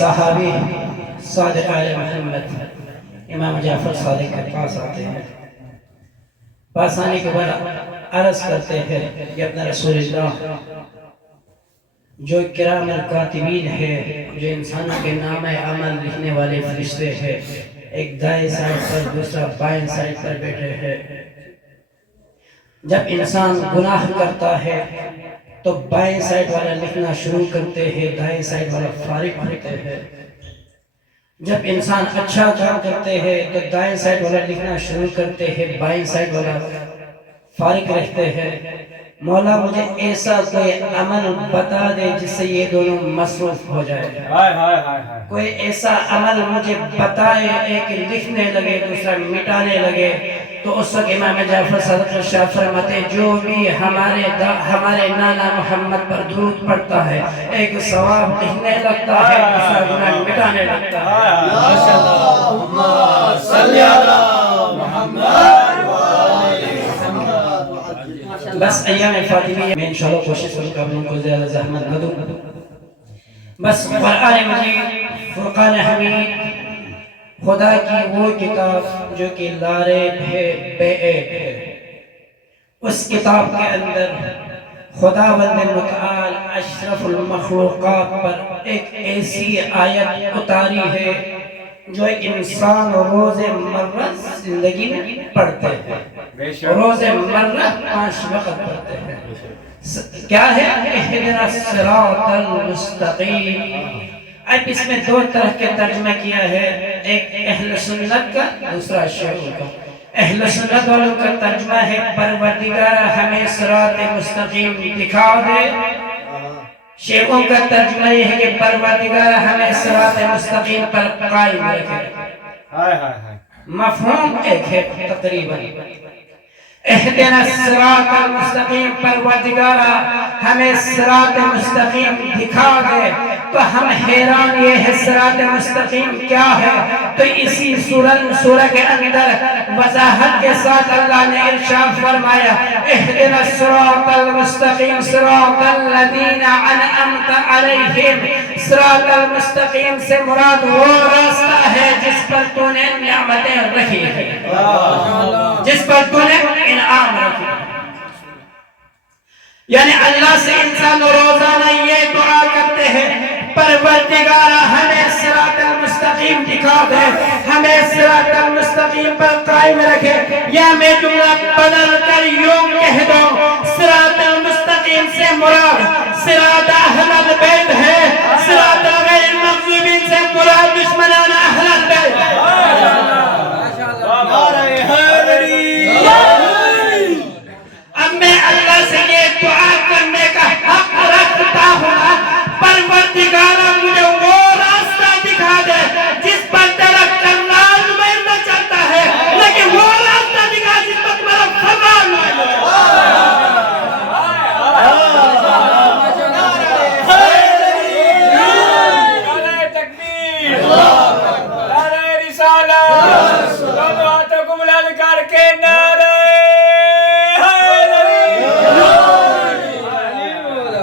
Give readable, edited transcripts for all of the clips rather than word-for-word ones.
صحابی صادق آل محمد امام جعفر صادق کے پاس آتے ہیں. پاس آنے کے بعد عرض کرتے ہیں کہ اپنا رسول اللہ جو کرام الکاتبین ہے، جو انسانوں کے نام عمل لکھنے والے فرشتے ہیں، ایک دائیں سائڈ پر دوسرا بائیں سائڈ پر بیٹھے ہیں. جب انسان گناہ کرتا ہے تو بائیں سائڈ والا لکھنا شروع کرتے ہیں، دائیں سائڈ والا فارغ ہوتے ہیں. جب انسان اچھا کام کرتے ہیں تو دائیں سائڈ والا لکھنا شروع کرتے ہیں، بائیں سائڈ والا فارغ رہتے ہیں. مولا مجھے ایسا کوئی عمل بتا دے جس سے یہ دونوں مصروف ہو جائے. کوئی ایسا عمل مجھے بتائے، ایک لکھنے لگے دوسرا مٹانے لگے. تو اس وقت امام جعفر صادق شاہ فرماتے جو بھی ہمارے نانا محمد پر درود پڑھتا ہے ایک ثواب لکھنے لگتا ہے، دوسرا گناہ مٹانے لگتا ہے. اللہم صلی علی محمد. بس ایام فاطمیہ میں انشاءاللہ کوشش کروں کہ آپ لوگوں کو زیادہ زحمت نہ دوں. بس قرآن مجید فرقان حمید خدا کی وہ کتاب جو کہ لارب ہے، بے عیب ہے. اس کتاب کے اندر خداوند متعال اشرف المخلوقات پر ایک ایسی آیت اتاری ہے جو انسان روز مرہ زندگی میں پڑھتے ہیں. روز مرہ 5 وقت پڑھتے ہیں. کیا ہے؟ اہدنا الصراط المستقیم. اب اس میں 2 طرح کے ترجمہ کیا ہے، ایک اہل سنت کا، دوسرا شیعوں کا. اہل سنت والوں کا ترجمہ ہے پروردگار ہمیں صراط مستقیم دکھا دے. شیعوں کا ترجمہ یہ ہے کہ پروردگار ہمیں صراط مستقیم پر قائم رکھے. مفہوم ایک ہے تقریباً. اہدنا الصراط المستقیم، پروردگارا ہمیں صراط مستقیم دکھا دے. تو ہم حیران یہ ہے صراط مستقیم کیا ہے؟ تو اسی سورہ کے اندر وضاحت کے ساتھ اللہ نے ارشاد فرمایا اہدنا الصراط المستقیم صراط الذین انعمت علیہم. صراط المستقیم سے مراد وہ راستہ ہے جس پر تو نے نعمتیں رکھی ہیں، جس پر تو نے انعام رکھی. یعنی اللہ سے انسان روزانہ یہ دعا کرتے ہیں پروردگارا ہمیں صراط المستقیم دکھا دے، ہمیں صراط المستقیم پر قائم رکھے. یا میں جملہ بدل کر یوں کہہ دوں صراط المستقیم سے مراد صراط اہل البیت ہے، صراط غیر المغضوبین سے مراد دشمنان اہل البیت. اب میں اللہ سے یہ دعا کرنے کا حق رکھتا ہوں پروردگارا مجھے وہ راستہ دکھا دے جس پر تیرا کرنال میں چلتا ہے، لیکن وہ راستہ دکھا جس پر تمہارا فرمان میں. نعرہ تکبیر، نعرہ رسالت، دونوں ہاتھوں کو بلند کر کے نعرہ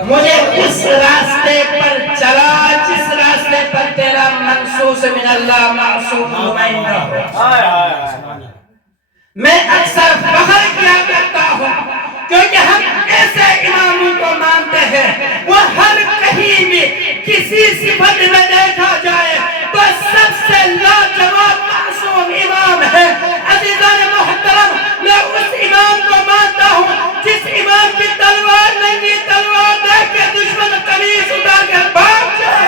مجھے اس راستے پر چلا جس راستے پر تیرا منصوص من اللہ معصوم نمائندہ ہو. میں اکثر فخر کیا کرتا ہوں کیونکہ ہم ایسے اماموں کو مانتے ہیں وہ ہر کہیں بھی کسی صفت میں دیکھا جائے تو سب سے لاجواب معصوم امام ہے. عزیزان محترم، میں اس امام کو مانتا ہوں جس امام کی تلوار ننگی تلوار دیکھ کے دشمن قمیص اتار کر بھاگ جائے.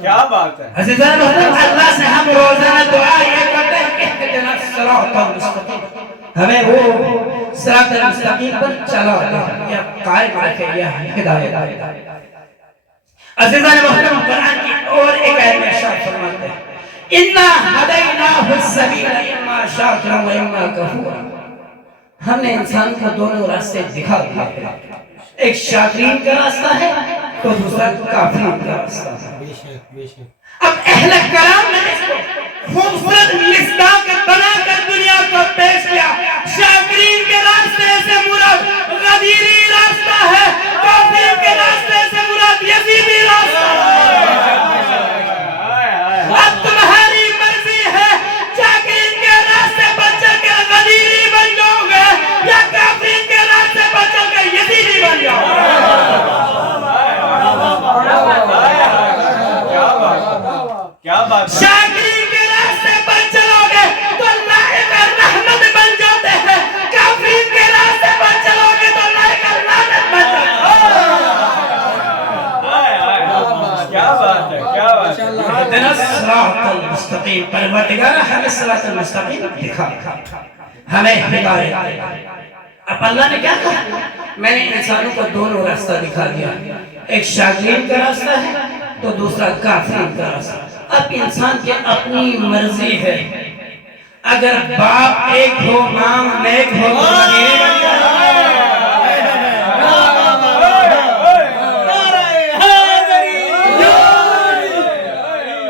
کیا بات ہے عزیزان محترم، اللہ سے ہم روزانہ دعا یہ کرتے ہیں کہ اہدنا الصراط المستقیم، ہمیں وہ صراط المستقیم پر چلا دے یا قائم رکھے یا ہدایت. عزیزان محترم، قرآن کی اور ایک آیت میں ارشاد فرماتے ہیں اِنَّا هَدَيْنَاهُ السَّبِيلَ إِمَّا شَاكِرًا وَإِمَّا كَفُورًا. ہم نے انسان کو دونوں راستے دکھا دیے ہیں، ایک شاکرین کا راستہ ہے تو دوسرا کافرین کا راستہ ہے. اب اہل کرام نے اس کو خوبصورت مصداق بنا کر دنیا کو پیش کیا. شاکرین کے راستے سے مراد غدیری راستہ ہے, کافرین کے راستے سے مراد یزیدی راستہ ہے. اب تمہاری مرضی ہے, شاکرین کے راستے پر چل کر غدیری بن جاؤ گے یا کافرین کے راستے پر چل کر یزیدی بن جاؤ گے. شاکرین کے راستے پر چلو گے تو لائق رحمت بن جاتے ہیں, کافرین کے راستے پر چلو گے تو لائق لعنت بن جاتے ہیں. اهدنا الصراط المستقیم. پروردگار ہمیں صراط المستقیم دکھا, ہمیں ہدایت. اب اللہ نے کیا کہا, میں نے انسانوں کو دونوں راستہ دکھا دیا, ایک شاکرین کا راستہ ہے تو دوسرا کافرین کا راستہ. اب انسان کی اپنی مرضی ہے, اگر باپ ایک ہو ماں نیک ہو تو مدینے بن جائے,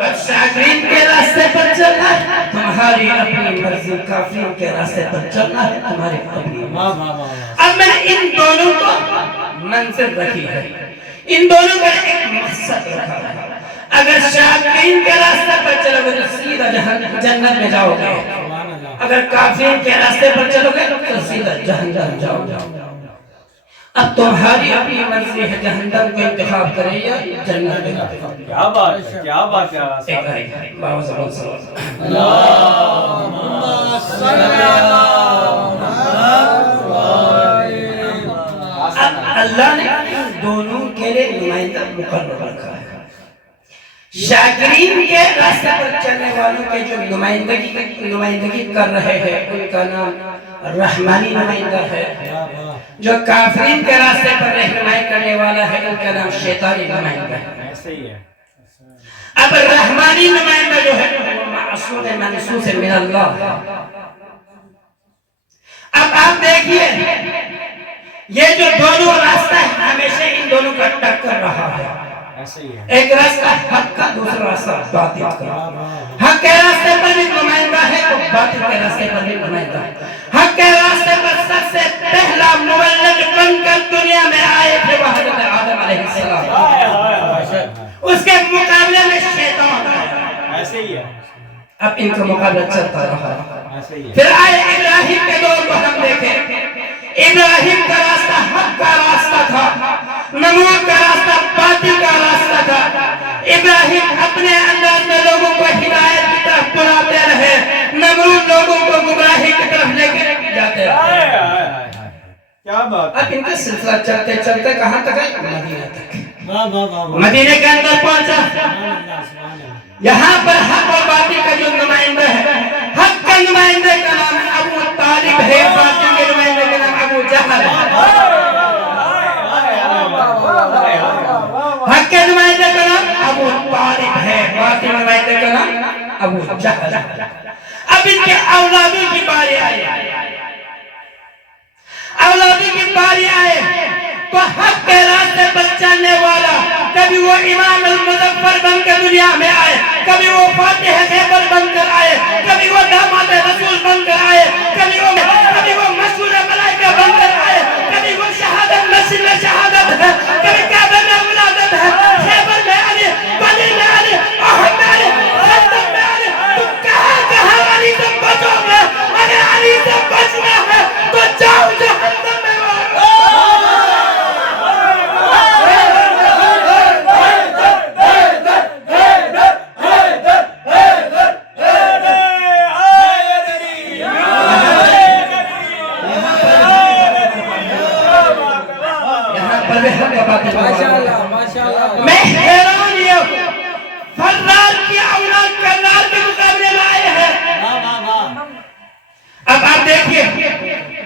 اب شاکرین کے راستے پر چلنا ہے تمہاری اپنی مرضی, کافرین کے راستے پر چلنا ہے تمہاری اپنی مرضی. اب میں نے ان دونوں کو منزل رکھی ہے, ان دونوں کا ایک مقصد رکھا ہے. اگر شاکرین کے راستے پر چلو گے تو سیدھا جنت میں جاؤ گے, اگر کافرین کے راستے پر چلو گے تو سیدھا جہنم جاؤ گے. اب تمہاری اپنی مرضی ہے, جہنم کو انتخاب کرے یا جنت میں. کیا بات ہے, کیا بات ہے. ایک ہے بابا زبان صلی اللہم صلی اب اللہ نے دونوں کے لیے نمائندہ مقرر رکھا ہے. شاکرین کے راستے پر چلنے والوں کے جو نمائندگی کر رہے ہیں ان کا نام رحمانی نمائندہ ہے, جو کافرین کے راستے پر رہنمائی کرنے والا ہے ان کا نام شیطانی نمائندہ ہے. ایسے ہی ہے. اب رحمانی نمائندہ جو ہے وہ معصوم منصوص من اللہ. اب آپ دیکھیے یہ جو دونوں راستہ ہے ہمیشہ ان دونوں کا ٹکر رہا ہے. ایک راستہ حق کا, دوسرا راستہ باطل کا. حق کے راستے پر بھی نمائندہ ہے تو باطل کے راستے پر بھی نمائندہ ہے. حق کے راستے پر سب سے پہلا مولد بن کر دنیا میں آئے تھے وہ حضرت آدم علیہ السلام, اس کے مقابلے میں شیطان آیا. ایسے ہی ہے. اب ان کا مقابلہ چلتا رہا. پھر آئے ابراہیم کے دور کو ہم دیکھیں, ابراہیم کا راستہ حق کا راستہ تھا, نمرود کا راستہ باطل کا راستہ تھا. ابراہیم اپنے انداز میں لوگوں کو ہدایت کی طرف بلاتے رہے, نمرود لوگوں کو گمراہی کی طرف لے کے جاتے رہے. کیا بات. اب ان کا سلسلہ چلتے چلتے کہاں تک ہے, مدینہ تک. مدینہ کے اندر پہنچا, یہاں پر حق اور باطل کا جو نمائندہ ہے, حق کا نمائندے کا نام ابو طالب ہے, باطل کے نمائندے کا نام ابو جہل ہے. حق کے نمائندے کا نام ابو طالب ہے, باطل کے نمائندے کا نام ابو جہل ہے. اب ان کے اولادوں کی باری آئی, اولادوں کی باری آئے تو حق کے راستے پر چلنے والا کبھی وہ امام المظفر بن کر دنیا میں آئے, کبھی وہ فاتح خیبر بن کر آئے, کبھی وہ داماد رسول بن کر آئے, کبھی وہ مشہور ملائکہ بن کر آئے, کبھی وہ شہادت مسجد میں شہادت ہے, کبھی کعبہ میں ولادت ہے, خیبر میں علی, بدر میں علی, احد میں علی, خندق میں علی. تم کہاں علی سے بچو گے؟ اگر علی سے بچنا ہے تو جاؤ جہنم میں. میں حیران یہ ہوں, فرار کی اولاد کرار کے مقابلے میں آئے ہیں. اب آپ دیکھیے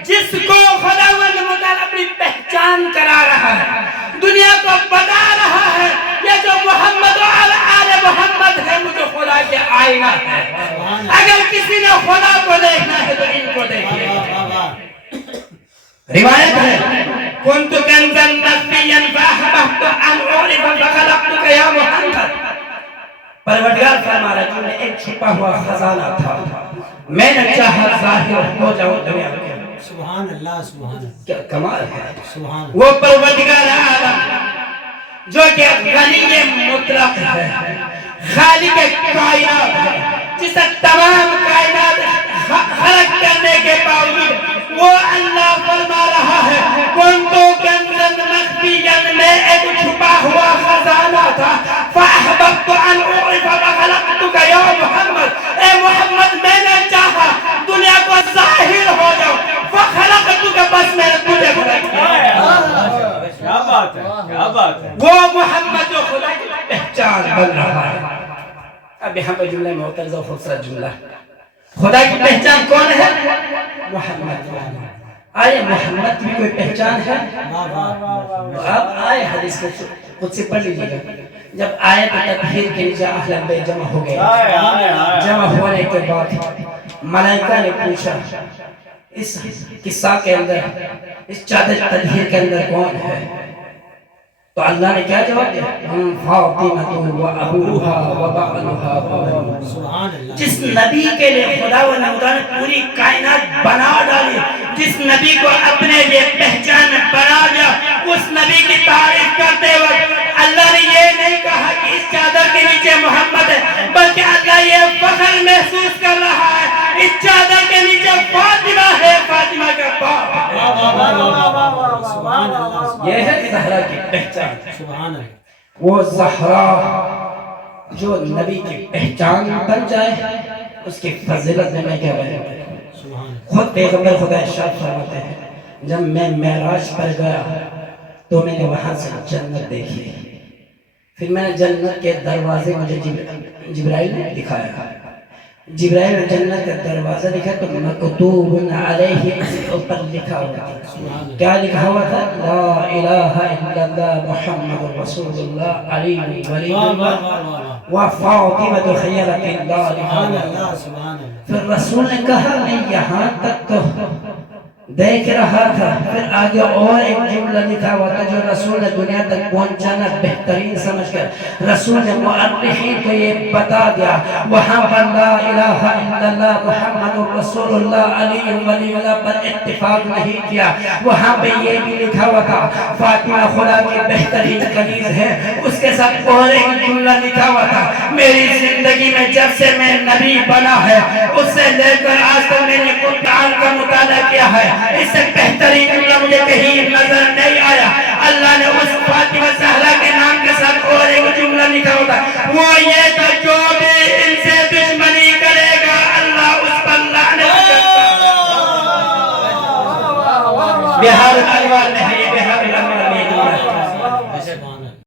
جس کو خداوند متعال اپنی پہچان کرا رہا ہے, دنیا کو بتا رہا ہے یہ جو محمد و آل محمد ہے مجھے خدا کے آئینہ ہے. اگر کسی نے خدا کو دیکھنا ہے تو ان کو دیکھیے. روایت ہے كنت كنزا مخفيا فأحببت أن أعرف فخلقتك يا محمد. پروردگار فرما رہا ہے کہ میں ایک چھپا ہوا خزانہ تھا, میں نے چاہا ظاہر ہو جاؤں دنیا کے سبحان اللہ سبحان اللہ کیا کمال ہے سبحان اللہ وہ پروردگار عالم جو کہ غنی مطلق ہے خالق کائنات ہے جس نے تمام کائنات خلق کرنے کے باوجود وہ اللہ فرما رہا ہے کنتو کنزا مخفیا میں ایک چھپا ہوا خزانہ تھا فاحببت ان اعرف فخلقتک یا محمد اے محمد میں نے چاہا دنیا کو ظاہر ہو جاؤ فخلقتک بس میں نے تجھے بنا کیا بات ہے کیا بات ہے وہ محمد جو خدا کی پہچان بن رہا ہے اب یہاں پہ جملہ معترض و خوبصورت جملہ خدا کی پہچان کون ہے محمد آئے محمد کی کوئی پہچان ہے آپ آئے حدیث کو خود سے پڑھ لیجیے گا جب آیت تطہیر کے نیچے اہل بیت جمع ہو گئے جمع ہونے کے بعد ملائکہ نے پوچھا اس قصہ کے اندر اس چادر تطہیر کے اندر کون ہے تو اللہ نے کیا جواب دیا فاطمہ و ابوہا و بعلہا سبحان اللہ جس نبی کے لیے خدا و نمدہ نے پوری کائنات بنا ڈالی جس نبی کو اپنے لیے پہچان بنا دیا اس نبی کی تعریف کرتے وقت اللہ نے یہ نہیں کہا کہ اس چادر کے نیچے محمد ہے بلکہ اللہ یہ فخر محسوس کر رہا ہے اس چادر کے نیچے فاطمہ ہے فاطمہ کا باپ سبحان اللہ یہ ہے زہرا کی پہچان سبحان اللہ وہ زہرا جو نبی کی پہچان بن جائے اس کی فضیلت میں کیا بنے سبحان اللہ خود پیغمبر خدا ارشاد فرماتے ہیں جب میں معراج پر گیا تو میں نے وہاں سے جنت دیکھی پھر میں نے جنت کے دروازے مجھے جبرائیل نے دکھایا جبرائیل نے جنت کا دروازہ دکھا تو مکتوب علیہ اس کے اوپر لکھا ہوا تھا کیا لکھا ہوا تھا لا الہ الا اللہ محمد رسول اللہ علی ولی اللہ وفاطمہ خیرت اللہ سبحان لہذا اللہ سبحان اللہ پھر رسول نے کہا میں یہاں تک تو دیکھ رہا تھا پھر آگے اور ایک جملہ لکھا ہوا تھا جو رسول نے دنیا تک پہنچانا بہترین سمجھ کر رسول نے مؤرخین کو یہ بتا دیا وہاں پر لا الہ الا اللہ محمد رسول اللہ علی ولی اللہ پر اتفاق نہیں کیا وہاں پہ یہ بھی لکھا ہوا تھا فاطمہ خدا کی بہترین کنیز ہے اس کے ساتھ اور ایک جملہ لکھا ہوا تھا میری زندگی میں جب سے میں نبی بنا ہے اس سے لے کر آج تک میں نے قرآن کا مطالعہ کیا ہے اس سے بہترین جملہ مجھے کہیں نظر نہیں آیا اللہ نے اس فاطمہ زہرا کے نام کے ساتھ اور ایک جملہ لکھا ہوتا وہ یہ تھا جو بھی ان سے دشمنی کرے گا اللہ اس پر لعنت کرتا بہار الانوار میں ہے یہ بہار الانوار میں یہ جملہ ہے سبحان